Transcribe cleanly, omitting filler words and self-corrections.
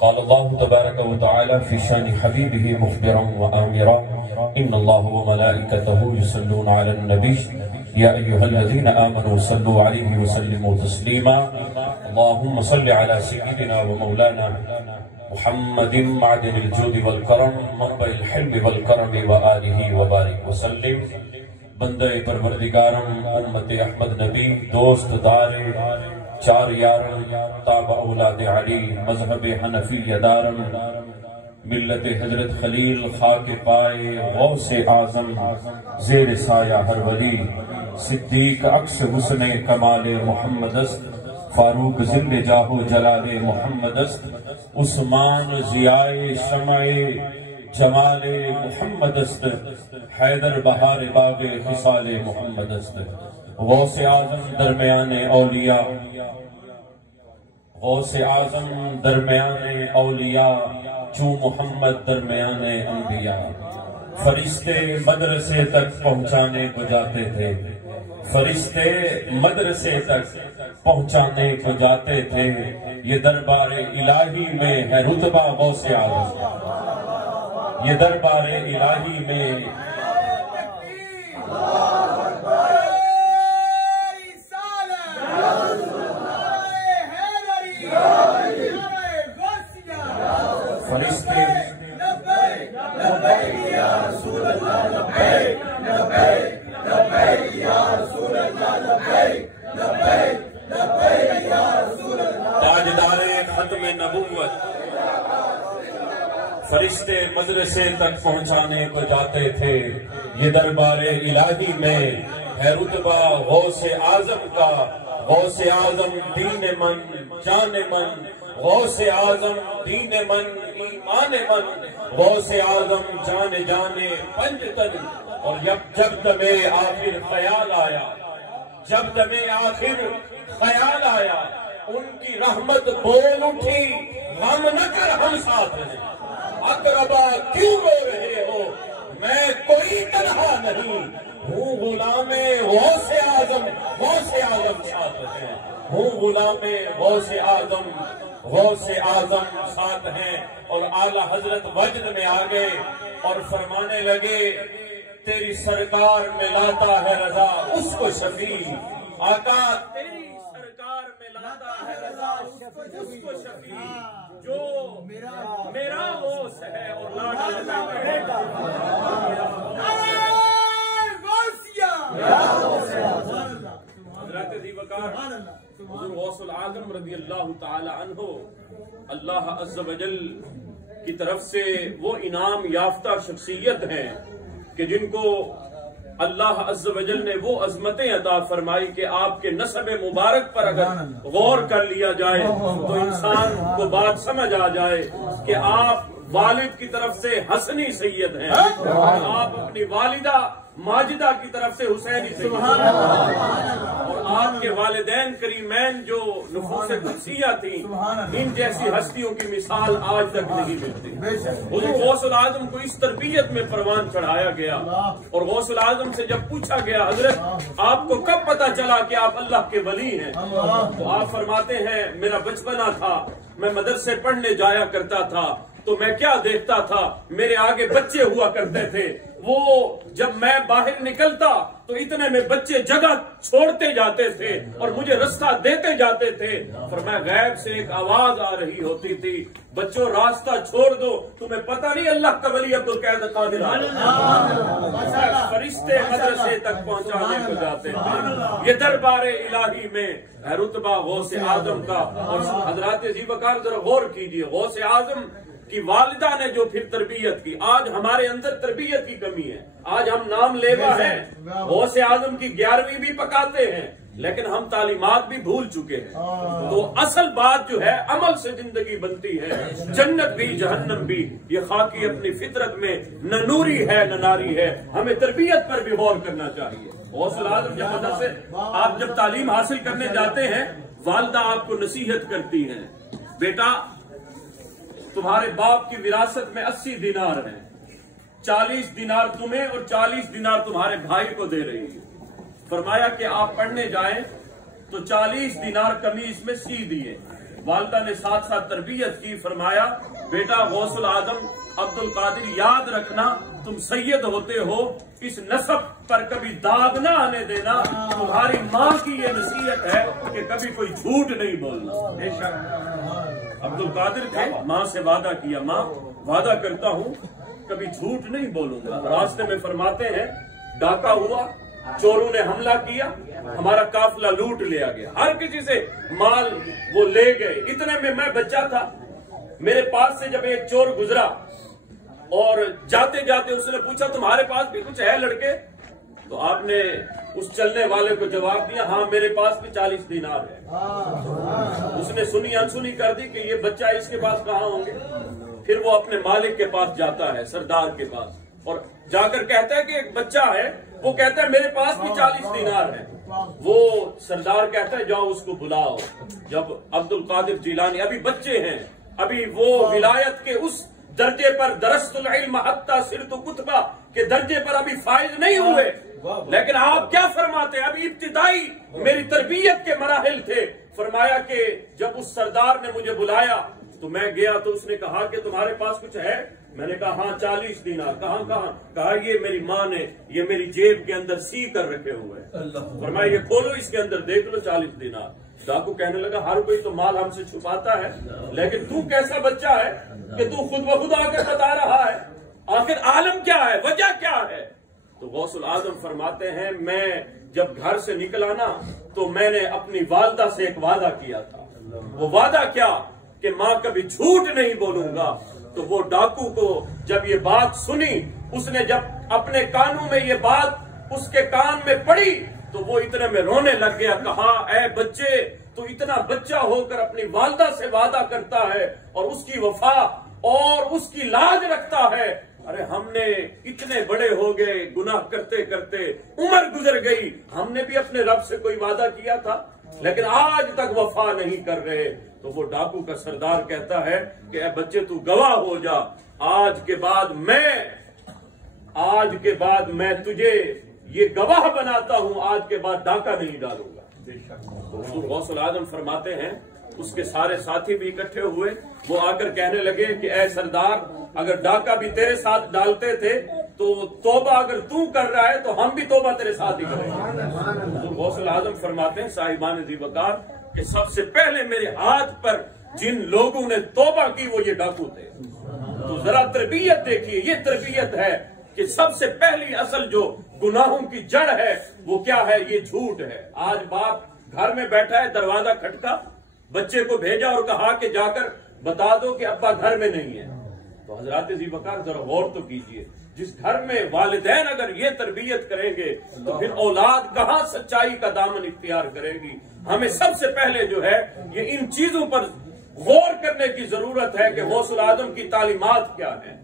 क़ाल अल्लाहु तबारक व तआला फ़ी शानि हबीबिही मुख़बिरन व आमिरा इन्नल्लाह व मलाइकतहु युसल्लूना अलन नबी या अय्युहल्लज़ीना आमनू सल्लु अलैहि व सल्लिमू तस्लीमा अल्लाहुम्मा सल्लि अला सय्यिदिना व मौलाना मुहम्मदिन मअदिनिल जुद वल करम मनबइल हिल्म वल करम व आलिहि व बारिक व सल्लिम। बंदे परवरदिगारम उम्मत अहमद नबी दोस्त दारे चार यारम ताब औलाद अली मजहब हनफी दारम मिल्लत हजरत खलील खाके पाए गौसे आजम जेर साया हर वली सिद्दीक अक्स हुस्ने कमाले मोहम्मदस्त फारूक जिल्ले जाहो जलाले मोहम्मदस्त उस्मान जियाए शमाए जमाले मोहम्मदस्त हैदर बहार बागे हिसाले मोहम्मदस्त गौसे आजम दरमियाने औलिया गौसे आजम दरमियाने औलिया चू मोहम्मद दरमियाने अंबिया। फरिश्ते मदरसे तक पहुंचाने को जाते थे, फरिश्ते मदरसे तक पहुंचाने को जाते थे। ये दरबारे इलाही में है रुतबा गौसे आजम, ये दरबारे इलाही में फरिश्ते ताजदारे खत्म नबुव्वत फरिश्ते मदरसे तक पहुंचाने को जाते थे। ये दरबारे इलाही में है रुतबा गौसे आजम का। गौसे आजम दीन मन जाने मन, गौसे आजम दीन मन ईमान मन, गौसे आजम जाने जाने पंजतन। और जब दमे आखिर ख्याल आया, जब दमे आखिर ख्याल आया, उनकी रहमत बोल उठी गम न कर हम साथ हैं। अकरबा क्यों रो रहे हो, मैं कोई तन्हा नहीं हूँ, गुलामे गौसे आजम साथ है। हूँ गुलामे गौसे आजम साथ हैं। और आला हजरत वजद में आ गए और फरमाने लगे तेरी सरकार में लाता है रजा उसको शफी। आका तेरी सरकार में लाता है रजा उसको शफी, जो मेरा गौस है और लाडा गौसुल आजम रज़ी अल्लाह ताला अन्हो अल्लाह अज़्ज़ व जल की तरफ से वो इनाम याफ्ता शख्सियत हैं कि जिनको अल्लाह अज़्ज़ व जल ने वो अजमतें अता फरमाई कि आपके नसब मुबारक पर अगर गौर कर लिया जाए तो इंसान को बात समझ आ जाए कि आप वालिद की तरफ से हसनी सैयद हैं, आप अपनी वालिदा माजिदा की तरफ से हुसैनी सैयद हैं। और आपके वालिदैन करीमैन जो नुफूस कुदसिया थी, इन जैसी हस्तियों की मिसाल आज तक नहीं मिलती। हुज़ूर गौसुल आज़म को इस तरबियत में परवान चढ़ाया गया और गौसुल आज़म से जब पूछा गया हजरत आपको कब पता चला कि आप अल्लाह के वली हैं, तो आप फरमाते हैं मेरा बचपना था, मैं मदरसे पढ़ने जाया करता था तो मैं क्या देखता था, मेरे आगे बच्चे हुआ करते थे, वो जब मैं बाहर निकलता तो इतने में बच्चे जगह छोड़ते जाते थे और मुझे रास्ता देते जाते थे। फिर मैं गैब से एक आवाज आ रही होती थी, बच्चों रास्ता छोड़ दो, तुम्हें पता नहीं अल्लाह का वली अब्दुल कादिर फरिश्ते मदरसे तक पहुंचाने को जाते थे। ये दरबारे इलाही में है रुतबा गौसे आजम का। और हजरात जी वकार जरा गौर कीजिए, गौसे आजम की वालिदा ने जो फिर तरबियत की, आज हमारे अंदर तरबियत की कमी है। आज हम नाम लेवा हैं, गौसे आजम की 11वीं भी पकाते हैं, लेकिन हम तालीमात भी भूल चुके हैं। तो असल बात जो है अमल से जिंदगी बनती है, जन्नत भी जहन्नम भी। ये खाकी अपनी फितरत में न नूरी है न नारी है, हमें तरबियत पर भी गौर करना चाहिए। गौसुल आजम जब मदरसे आप जब तालीम हासिल करने जाते हैं, वालिदा आपको नसीहत करती है, बेटा तुम्हारे बाप की विरासत में 80 दिनार है, 40 दिनार तुम्हें और 40 दिनार तुम्हारे भाई को दे रही है। फरमाया कि आप पढ़ने जाएं तो 40 दिनार कमीज में सी दिए वालदा ने साथ साथ तरबियत की, फरमाया बेटा गौसुल आजम अब्दुल कादिर याद रखना, तुम सैयद होते हो, इस नसब पर कभी दाग ना आने देना। तुम्हारी माँ की ये नसीहत है कि कभी कोई झूठ नहीं बोलना। अब्दुल कादिर थे, माँ से वादा किया, माँ वादा करता हूँ कभी झूठ नहीं बोलूंगा। रास्ते में फरमाते हैं डाका हुआ, चोरों ने हमला किया, हमारा काफिला लूट लिया गया, हर किसी से माल वो ले गए। इतने में मैं बच्चा था, मेरे पास से जब एक चोर गुजरा और जाते जाते उसने पूछा तुम्हारे पास भी कुछ है लड़के? तो आपने उस चलने वाले को जवाब दिया हाँ मेरे पास भी 40 दिनार है। उसने सुनी अनसुनी कर दी कि ये बच्चा इसके पास कहाँ होंगे। फिर वो अपने मालिक के पास जाता है, सरदार के पास, और जाकर कहता है कि एक बच्चा है, वो कहता है मेरे पास भी 40 दिनार है। वो सरदार कहता है जाओ उसको बुलाओ। जब अब्दुल कादिर जिलानी अभी बच्चे हैं, अभी वो विलायत के उस दर्जे पर, दरस्तुल इल्म हत्ता सिरतु कुतबा के दर्जे पर अभी फाइज नहीं हुए, लेकिन आप क्या फरमाते हैं, अभी इब्तिदाई मेरी तरबियत के मराहिल थे। फरमाया कि जब उस सरदार ने मुझे बुलाया तो मैं गया, तो उसने कहा कि तुम्हारे पास कुछ है? मैंने कहा हाँ 40 दिनार। कहाँ? कहा ये मेरी माँ ने ये मेरी जेब के अंदर सी कर रखे हुए हैं। फरमाया ये खोलो, इसके अंदर देख लो 40 दिनार। डाकू कहने लगा हर कोई तो माल हमसे छुपाता है, लेकिन तू कैसा बच्चा है कि तू खुद ब खुद आकर बता रहा है? आखिर आलम क्या है, वजह क्या है? तो गौसुल आजम फरमाते हैं मैं जब घर से निकला ना तो मैंने अपनी वालदा से एक वादा किया था। वो वादा क्या कि माँ कभी झूठ नहीं बोलूंगा। तो वो डाकू को जब ये बात सुनी, उसने जब अपने कानों में ये बात उसके कान में पड़ी तो वो इतने में रोने लग गया। कहा ऐ बच्चे, तो इतना बच्चा होकर अपनी वालदा से वादा करता है और उसकी वफा और उसकी लाज रखता है। अरे हमने इतने बड़े हो गए, गुनाह करते करते उम्र गुजर गई, हमने भी अपने रब से कोई वादा किया था, लेकिन आज तक वफा नहीं कर रहे। तो वो डाकू का सरदार कहता है कि ऐ बच्चे तू गवाह हो जा, आज के बाद मैं तुझे ये गवाह बनाता हूं, आज के बाद डाका नहीं डालूंगा। तो गौसुल आजम फरमाते हैं उसके सारे साथी भी इकट्ठे हुए, वो आकर कहने लगे कि ऐ सरदार, अगर डाका भी तेरे साथ डालते थे तो तौबा अगर तू कर रहा है तो हम भी तौबा तेरे साथ ही करेंगे। तो गौसुल आजम फरमाते हैं साहिबान जी वकार कि सबसे पहले मेरे हाथ पर जिन लोगों ने तौबा की वो ये डाकू थे। तो जरा तरबियत देखिए, ये तरबियत है कि सबसे पहली असल जो गुनाहों की जड़ है वो क्या है, ये झूठ है। आज बाप घर में बैठा है, दरवाजा खटका, बच्चे को भेजा और कहा कि जाकर बता दो कि अब्बा घर में नहीं है। तो हजरात जी वकार जरा गौर तो कीजिए, जिस घर में वालिदैन अगर ये तरबियत करेंगे तो फिर औलाद कहाँ सच्चाई का दामन इख्तियार करेगी। हमें सबसे पहले जो है ये इन चीजों पर गौर करने की जरूरत है कि गौसुल आजम की तालीमात क्या है।